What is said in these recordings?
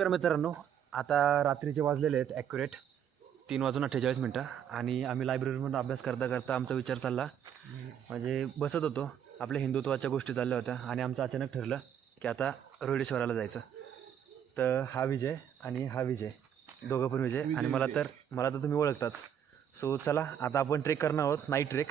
नमस्कार मित्रांनो. आता रात्रीचे वाजलेले आहेत ॲक्युरेट तीन वाजून अठ्ठेचाळीस मिनटं. आणि आम्ही लायब्ररीमधून अभ्यास करता करता आमचा विचार चालला. म्हणजे बसत होतो. आपल्या हिंदुत्वाच्या गोष्टी चालल्या होत्या. आणि आमचं अचानक ठरलं की आता रोहिडेश्वराला जायचं. तर हा विजय आणि हा विजय. दोघं पण विजय. आणि मला तर मला तर तुम्ही ओळखताच. सो चला आता आपण ट्रेक करणार आहोत. नाईट ट्रेक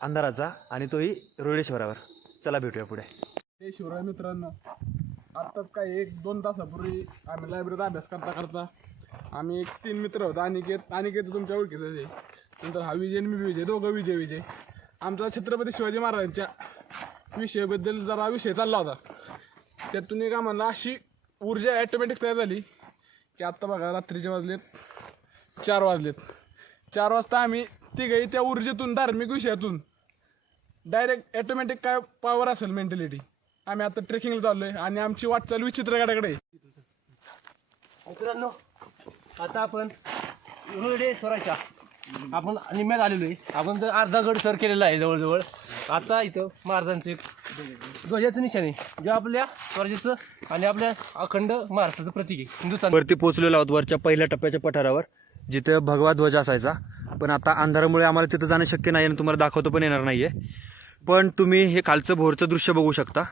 अंधाराचा. आणि तोही रोहिडेश्वरावर. चला भेटूया पुढे. शिवराय मित्रांनो. आत्ताच काय एक दोन तासापूर्वी आम्ही लायब्ररीत अभ्यास करता करता आम्ही एक तीन मित्र होतो अनिकेत. अनिकेत तुमच्या ओळखीचं आहे. नंतर हा विजय आणि मी विजय दोघं विजय विजय. आमचा छत्रपती शिवाजी महाराजांच्या विषयाबद्दल जरा विषय चालला होता. त्यातून एक आम्हाला अशी ऊर्जा ॲटोमॅटिक तयार झाली की आत्ता बघा रात्रीचे वाजलेत चार वाजलेत. चार वाजता आम्ही तिघही त्या ऊर्जेतून धार्मिक विषयातून डायरेक्ट ॲटोमॅटिक काय पॉवर असेल मेंटॅलिटी आम्ही आता ट्रेकिंगला चाललोय आणि आमची वाटचाल विचित्र गाड्याकडे आहे. मित्रांनो आता आपण स्वराच्या आपण निम्म्यात आलेलो आहे. आपण जर अर्धा गड सर केलेला आहे जवळजवळ आता इथं महाराजांचं एक ध्वजाचं निशाण आहे जे आपल्या स्वराज्याचं आणि आपल्या अखंड महाराष्ट्राचं प्रतीक आहे हिंदुस्थान. वरती पोहोचलेलो आहोत वरच्या पहिल्या टप्प्याच्या पठारावर. जिथे भगवा ध्वज असायचा. पण आता अंधारामुळे आम्हाला तिथं जाणं शक्य नाही आणि तुम्हाला दाखवता पण येणार नाही आहे पण तुम्ही हे खालचं भोरचं दृश्य बघू शकता.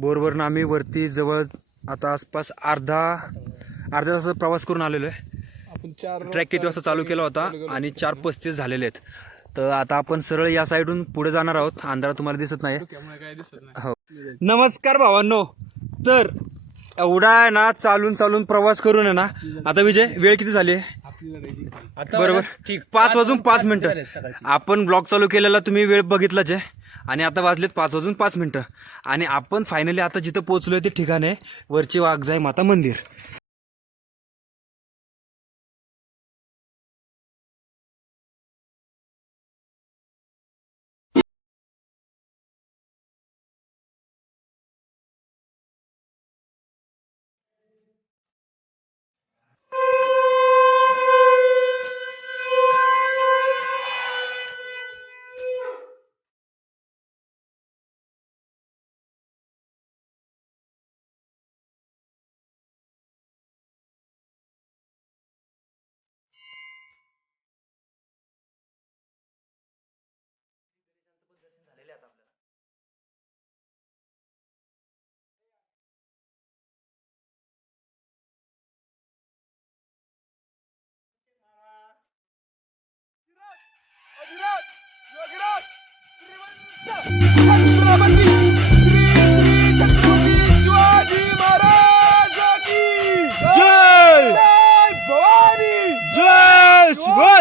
भोरवरनं आम्ही वरती जवळ आता आसपास अर्धा अर्ध्या तासाचा प्रवास करून आलेलो आहे. आपण चार ट्रॅक किती वाजता चालू केला होता आणि चार पस्तीस झालेले आहेत. तर आता आपण सरळ या साईडून पुढे जाणार आहोत. अंधारा तुम्हाला दिसत नाही. त्यामुळे काय दिसत नाही. हो. नमस्कार भावांनो. तर एवढा आहे ना चालून चालून प्रवास करून आहे ना. आता विजय वेळ किती झाली बरोबर. ठीक पाच वाजून पाच मिनिटं. आपण ब्लॉग चालू केलेला तुम्ही वेळ बघितलाच आहे. आणि आता वाजलेत पाच वाजून पाच मिनटं. आणि आपण फायनली आता जिथं पोचलो आहे ते ठिकाण आहे वरची वाघजाई माता मंदिर.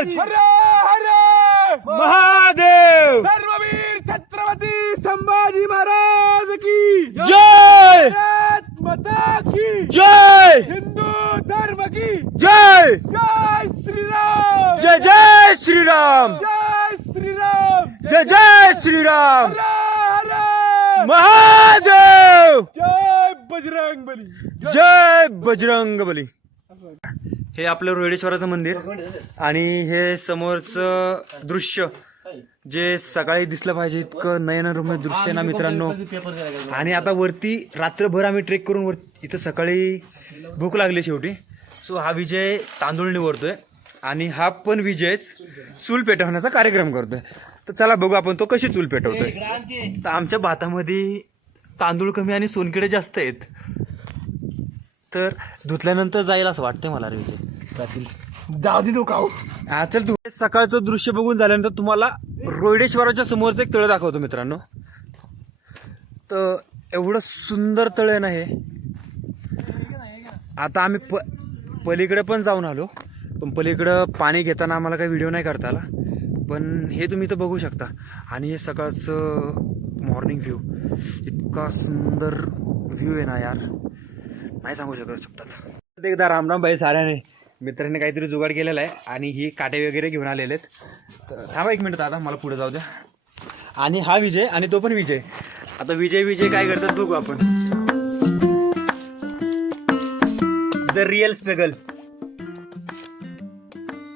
शिवाजी हरे हरे। महादेव। धर्मवीर छत्रपती संभाजी महाराज की। जय। माता की। जय। हिंदू धर्म की। जय। जय श्री राम जय जय श्री राम जय श्री राम जय जय श्रीराम। हरे हरे। महादेव। जय बजरंग बली जय बजरंग बली हे आपलं रोहिडेश्वराचं मंदिर. आणि हे समोरचं दृश्य जे सकाळी दिसलं पाहिजे इतकं नयनरम्य दृश्य आहे ना मित्रांनो. आणि आता वरती रात्रभर आम्ही ट्रेक करून वर इथं सकाळी भूक लागली शेवटी. सो हा विजय तांदूळ निवडतोय. आणि हा पण विजयच चूल पेटवण्याचा कार्यक्रम करतोय. तर चला बघू आपण तो कशी चूल पेटवतोय. तर आमच्या भातामध्ये तांदूळ कमी आणि सोनकिडे जास्त आहेत. तर धुतल्यानंतर जाईल असं वाटतंय मला रे विजय. जाऊ दे तू खाऊ. हा चल तू. सकाळचं दृश्य बघून झाल्यानंतर तुम्हाला रोहिडेश्वराच्या समोरचं एक तळ दाखवतो मित्रांनो. तर एवढं सुंदर तळ आहे ना हे. आता आम्ही प पलीकडे पण जाऊन आलो. पण पलीकडं पाणी घेताना आम्हाला काही व्हिडिओ नाही करता आला. पण हे तुम्ही इथं बघू शकता. आणि हे सकाळचं मॉर्निंग व्ह्यू इतका सुंदर व्ह्यू आहे ना यार. नाही सांगू शकत शकतात. एकदा रामराम भाई साऱ्याने मित्रांनी काहीतरी जुगाड केलेला आहे आणि ही काटे वगैरे घेऊन आलेले आहेत. तर थांबा एक मिनिट दादा मला पुढे जाऊ द्या. आणि हा विजय आणि तो पण विजय. आता विजय विजय काय करतात बघू आपण. द रिअल स्ट्रगल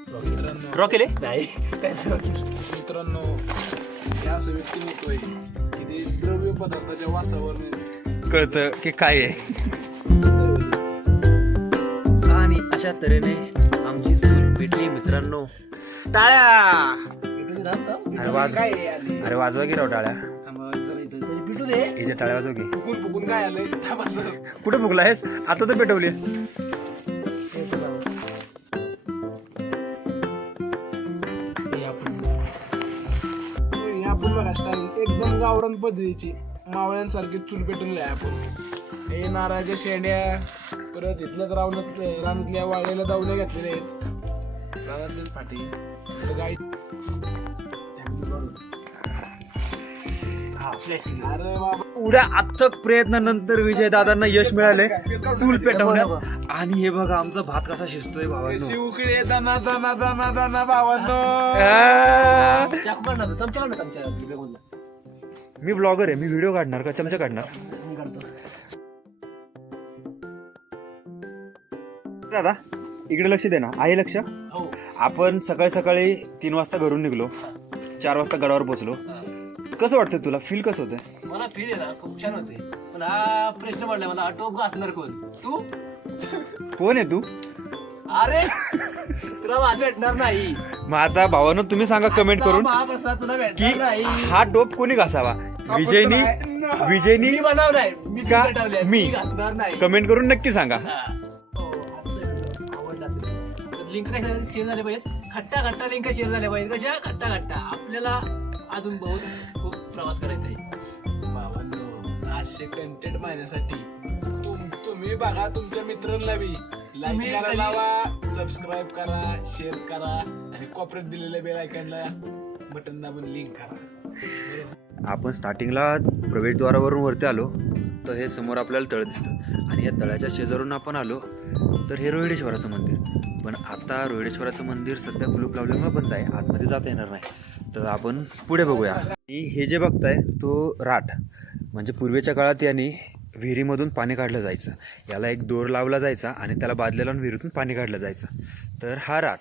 मित्रांनो ड्रॉ केले? नाही? मित्रांनो असं व्यक्तिमत्व आहे? की ते द्रव्य पदार्थाच्या वासावर कळतं की काय आहे. अशा तऱ्हेने आमची चूल पेटली मित्रांनो. टाळ्या. अरे वाज? अरे वाजवा की राव टाळ्या? हिच्या टाळ्या वाजव की. कुठे फुगला आहेस आता तर पेटवली. एकदम गावरान पद्धतीची. मावळ्यांसारखी चूल पेटून आपण. हे नारळाच्या शेंड्या परत इथल्याच रावणात रानातल्या वाळलेल्या दावल्या घेतलेल्या आहेत. रानातलीच फाटी. गाई हा. प्लॅस्टिक अरे बाबा. उड्या अथक प्रयत्नानंतर विजय दादांना यश मिळाले चूल पेटवण्यात आणि हे बघा आमचा भात कसा शिजतोय भावांनो. कशी उकळी दाना दाना दाना दाना भावांनो. मी ब्लॉगर आहे मी व्हिडिओ काढणार का? चमचा काढणार? दादा इकडे लक्ष दे ना. आहे लक्ष? हो. आपण सकाळी सकाळी तीन वाजता घरून निघलो. चार वाजता गडावर पोहोचलो. कसं वाटतं तुला? फील कसं होतं मला फील आहे ना खूप छान होते पण हा प्रश्न पडलाय मला हा टोप घासणार कोण? तू? कोण आहे तू? अरे तुला माझं भेटणार नाही. मग आता भावानं तुम्ही सांगा कमेंट आजचा करून महाप्रसाद तुला की भेटणार नाही. हा टोप कोणी घासावा? विजयनी विजयनी मी बनवलाय. मी का? पेटवलंय. मी? घासणार नाही. कमेंट करून नक्की सांगा. हा. लिंक काय शेअर झाले पाहिजेत. खट्टा खट्टा लिंक शेअर झाल्या पाहिजेत. कशा? खट्टा खट्टा. आपल्याला अजून बहुत खूप प्रवास करायचा आहे. भावांनो असे कंटेंट पाहण्यासाठी तुम्ही बघा तुमच्या मित्रांना बी. लाईक तुम्ही करा लावा सबस्क्राईब करा शेअर करा आणि कॉपरेट दिलेल्या बेल आयकॉनला बटन दाबून लिंक करा. आपण स्टार्टिंगला प्रवेशद्वारावरून वरती आलो तर हे समोर आपल्याला तळ दिसतं. आणि या तळ्याच्या शेजारून आपण आलो तर हे रोहिडेश्वराचं मंदिर. पण आता रोहिडेश्वराचं मंदिर सध्या कुलूप लावल्यामुळे बंद आहे. आतमध्ये जाता येणार नाही. तर आपण पुढे बघूया. आणि हे जे बघताय तो राठ. म्हणजे पूर्वीच्या काळात यांनी विहिरीमधून पाणी काढलं जायचं. याला एक दोर लावला जायचा आणि त्याला बादल्या लावून विहिरीतून पाणी काढलं जायचं. तर हा राठ.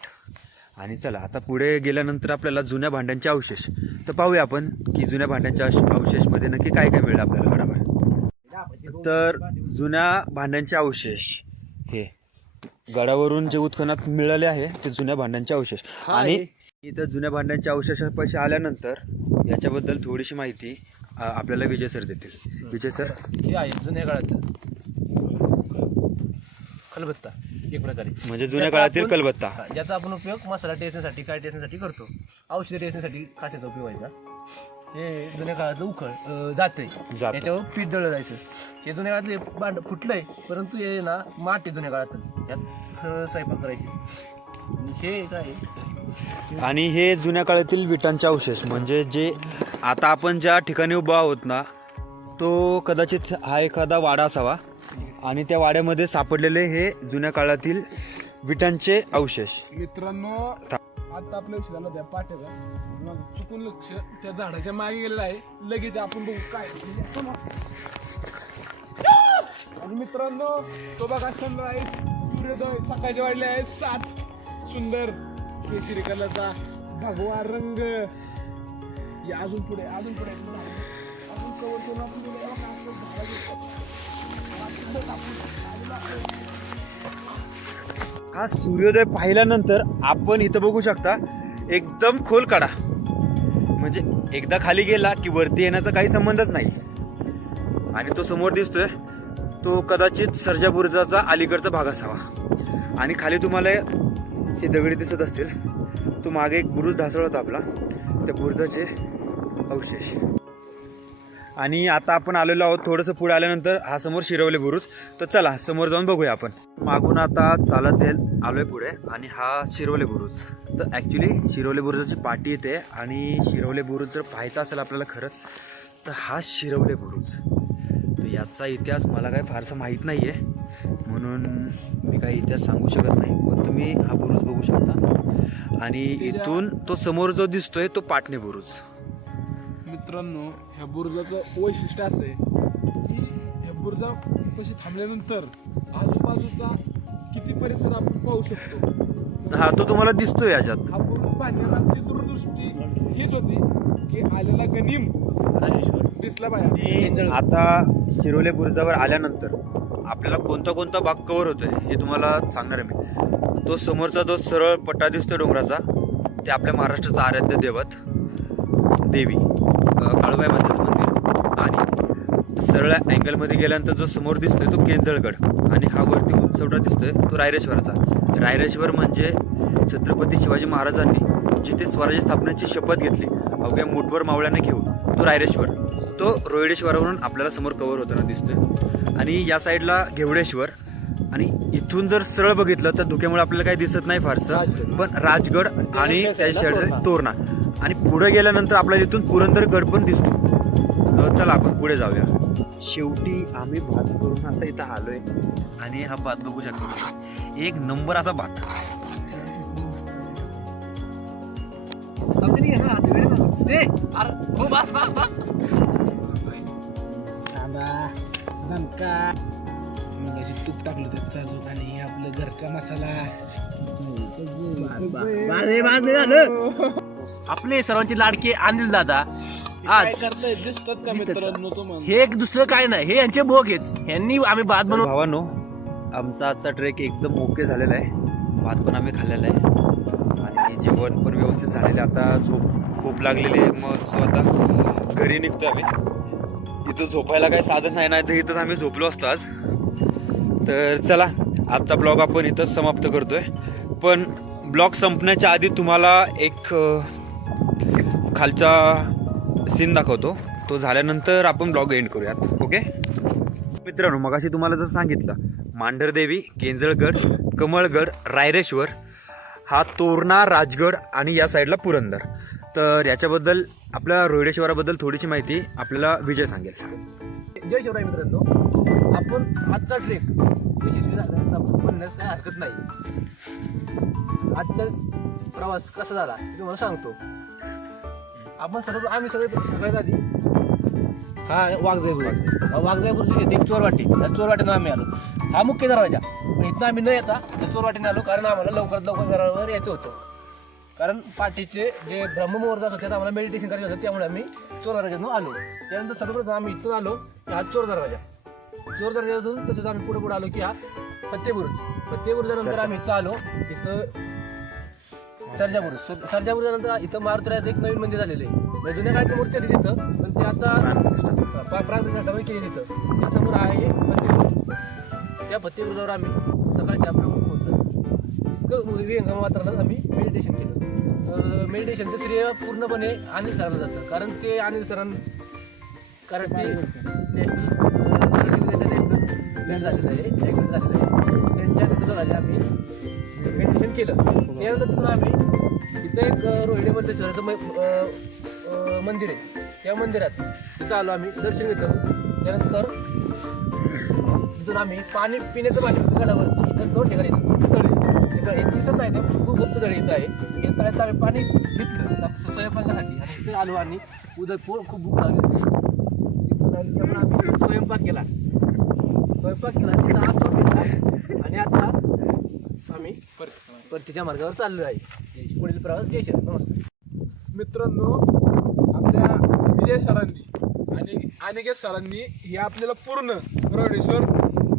आणि चला आता पुढे गेल्यानंतर आपल्याला जुन्या भांड्यांचे अवशेष. तर पाहूया आपण की जुन्या भांड्यांच्या अवश- अवशेषमध्ये नक्की काय काय मिळेल आपल्याला. बरोबर? तर जुन्या भांड्यांचे अवशेष हे गडावरून जे उत्खनात मिळाले आहे ते जुन्या भांड्यांचे अवशेष. आणि इथं जुन्या भांड्यांच्या अवशेषापाशी आल्यानंतर याच्याबद्दल थोडीशी माहिती आपल्याला विजय सर देतील. विजय सर. हे आहे जुन्या काळात खलबत्ता एक प्रकारे. म्हणजे जुन्या काळातील आपण- कलबत्ता. हा, ज्याचा आपण उपयोग मसाला टेस्टसाठी काय टेस्टसाठी करतो. औषध टेस्टसाठी काचेचा उपयोग व्हायचा हे जुन्या काळाचं उखळ अं, जाते जातं. याच्यावर पीठ दळलं जायचं हे जुन्या काळातले भांड फुटलंय परंतु हे ना माठ आहे जुन्या काळात यात अं, स्वयंपाक करायचे. आणि हे काय आहे? आणि हे जुन्या काळातील विटांचे अवशेष म्हणजे जे आता आपण ज्या ठिकाणी उभा आहोत ना तो कदाचित हा एखादा वाडा असावा. आणि त्या वाड्यामध्ये सापडलेले हे जुन्या काळातील विटांचे अवशेष. मित्रांनो आता आपल्या लक्ष झालं त्या पाट्याचा चुकून लक्ष त्या झाडाच्या मागे गेलेलं आहे. लगेच आपण बघू काय. आणि मित्रांनो तो बघा सूर्योदय सकाळचे वाढले आहेत सात. सुंदर केशरी कलरचा भगवा रंग. या अजून पुढे अजून पुढे. अजून कवर करून आपण हा सूर्योदय पाहिल्यानंतर आपण इथं बघू शकता एकदम खोल काढा. म्हणजे एकदा खाली गेला की वरती येण्याचा काही संबंधच नाही. आणि तो समोर दिसतोय तो कदाचित सर्जा बुर्जाचा अलीकडचा भाग असावा. आणि खाली तुम्हाला हे दगडी दिसत असतील. तो मागे एक बुरुज ढासळ होता आपला. त्या बुरुजाचे अवशेष. आणि आता आपण आलेलो आहोत थोडंसं पुढे आल्यानंतर हा समोर शिरवले बुरुज. तर चला समोर जाऊन बघूया आपण. मागून आता चालत येईल आलोय पुढे आणि हा शिरवले बुरुज. तर ॲक्च्युली शिरवले बुरुजाची पाटी येते आणि शिरवले बुरुज जर पाहायचा असेल आपल्याला खरंच तर हा शिरवले बुरुज. तर याचा इतिहास मला काही फारसा माहीत नाही आहे म्हणून मी काही इतिहास सांगू शकत नाही पण तुम्ही हा बुरुज बघू शकता. आणि इथून तो समोर जो दिसतोय तो पाटणे बुरुज. मित्रांनो ह्या बुरुजाचं वैशिष्ट्य असं आहे की ह्या बुरुजा कशी थांबल्यानंतर आजूबाजूचा किती परिसर आपण पाहू शकतो? हा तो तुम्हाला दिसतोय याच्यात. हा बुरुज बांधण्यामागची दूरदृष्टी हीच होती की आलेला गनीम दिसला पाहिजे आता शिरोले बुरुजावर आल्यानंतर आपल्याला कोणता कोणता भाग कव्हर आहे हे तुम्हाला सांगणार आहे मी. तो समोरचा जो सरळ पट्टा दिसतो डोंगराचा ते आपल्या महाराष्ट्राचं आराध्य दैवत देवी अ, मातेचं मंदिर. आणि सरळ अँगलमध्ये गेल्यानंतर जो समोर दिसतोय तो केंजळगड. आणि हा वरती उंचवटा दिसतोय तो रायरेश्वराचा. रायरेश्वर म्हणजे छत्रपती शिवाजी महाराजांनी जिथे स्वराज्य स्थापनेची शपथ घेतली अवघ्या मुठभर मावळ्याने घेऊन तो रायरेश्वर. तो रोहिडेश्वरावरून आपल्याला समोर कव्हर होताना दिसतोय. आणि या साईडला घेवडेश्वर. आणि इथून जर सरळ बघितलं तर धुक्यामुळे आपल्याला काही दिसत नाही फारसं. पण राजगड आणि त्याच्या साईडला तोरणा. आणि पुढे गेल्यानंतर आपल्याला इथून पुरंदर गड पण दिसतो. चला आपण पुढे जाऊया. शेवटी आम्ही भात करून आता इथं आलोय. आणि हा भात बघू शकतो एक नंबर असा भात. ना कांदा दणका मगाशी तूप टाकलं त्याचा अजून आणि आपलं घरचा मसाला. आपले सर्वांचे लाडके अनिल दादा आज करताय? दिसतात का मित्रांनो तुम्हाला? हे एक दुसरं काय नाही. हे यांचे भोग आहेत. यांनी आम्ही भात बनवून भावानो आमचा आजचा ट्रेक एकदम ओके झालेला आहे. भात पण आम्ही खाल्लेला आहे. आणि जेवण पण व्यवस्थित झालेलं आहे. आता झोप खूप लागलेली आहे. मग सो आता घरी निघतो आम्ही. इथं झोपायला काही साधन नाही नाही तर इथंच आम्ही झोपलो असतो आज. तर चला आजचा ब्लॉग आपण इथंच समाप्त करतोय. पण ब्लॉग संपण्याच्या आधी तुम्हाला एक खालचा सीन दाखवतो. तो झाल्यानंतर आपण ब्लॉग एंड करूयात ओके? मित्रांनो मगाशी तुम्हाला जसं सांगितलं मांढरदेवी केंजळगड कमळगड रायरेश्वर हा तोरणा राजगड आणि या साईडला पुरंदर. तर याच्याबद्दल आपल्या रोहिडेश्वराबद्दल थोडीशी माहिती आपल्याला विजय सांगेल. जय शिवराय मित्रांनो आपण आजचा ट्रेक यशस्वी झाला आपण म्हणण्यास काही हरकत नाही. आजचा प्रवास कसा झाला ते तुम्हाला सांगतो. आपण सर्व आम्ही सगळे सगळ्यात आधी हा वाघजाईपूर हा वाघजाईपूरची शेती चोरवाटी. त्या चोरवाटीनं आम्ही आलो. हा मुख्य दरवाजा. पण इथं आम्ही न येता त्या चोरवाटीने आलो कारण आम्हाला लवकरात लवकर घरावर यायचं होतं. कारण पाठीचे जे ब्रह्ममुहूर्त असतात त्यात आम्हाला मेडिटेशन करायचं होतं त्यामुळे आम्ही चोर दरवाज्यातून आलो. त्यानंतर सर्वप्रथम आम्ही इथून आलो की हा चोर दरवाजा. चोर दरवाजातून तसंच आम्ही पुढे पुढे आलो की हा फत्तेबुरुज फतेपूरच्या नंतर आम्ही इथं आलो इथं सर्जापूर सर- सर्जापूरच्या नंतर इथं मारुतराचं एक नवीन मंदिर झालेलं आहे. म्हणजे जुन्या काळची मूर्ती होती तिथं पण ते आता प्रांत केली तिथं. त्यासमोर आहे फत्तेबुरुज त्या फत्तेबुरुजावर आम्ही सकाळच्या वातावरणात आम्ही मेडिटेशन केलं. मेडिटेशनचं श्रेय पूर्णपणे अनिल सरांना जातं. कारण ते अनिल सरां कारण ते नॅशनल झालेलं आहे. ॲक्सिडेंट झालेलं आहे. त्यांच्या तिथं आम्ही मेडिटेशन केलं. त्यानंतर आम्ही इथं एक अं, रोहिणी मल्लेश्वराचं मंदिर आहे. त्या मंदिरात तिथं आलो आम्ही दर्शन घेतलं त्यानंतर तिथून आम्ही पाणी पिण्याचं पाणी गडावरती इथं दोन ठिकाणी. तळे तिथं एक दिसत नाही ते खूप गुप्त तळे इथं आहे. या तळ्यात आम्ही पाणी घेतलं. स्वयंपाकासाठी. आणि इथे आलो आणि उदय खूप खूप भूक लागली. त्यामुळे आम्ही स्वयंपाक केला. स्वयंपाक केला. तिथं आस्वाद घेतला आणि आता आम्ही परतीच्या मार्गावर चाललो आहे पुढील प्रवास जय श्री नमस्कार. मित्रांनो आपल्या विजय सरांनी आणि अनिकेत सरांनी हे आपल्याला पूर्ण रोडेश्वर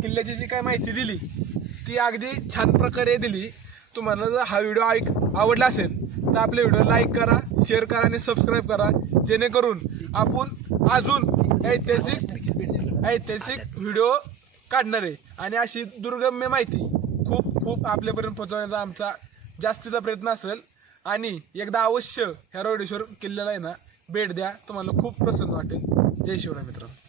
किल्ल्याची जी काय माहिती दिली ती अगदी छान प्रकारे दिली. तुम्हाला जर हा व्हिडिओ ऐक आवडला असेल तर आपल्या व्हिडिओ लाईक करा शेअर करा आणि सबस्क्राईब करा. जेणेकरून आपण अजून ऐतिहासिक ऐतिहासिक व्हिडिओ काढणार आहे. आणि अशी दुर्गम्य माहिती खूप खूप आपल्यापर्यंत पोहोचवण्याचा आमचा जास्तीचा प्रयत्न असेल. आणि एकदा अवश्य ह्या रोडेश्वर किल्ल्याला आहे ना भेट द्या. तुम्हाला खूप प्रसन्न वाटेल. जय शिवराय मित्रांनो.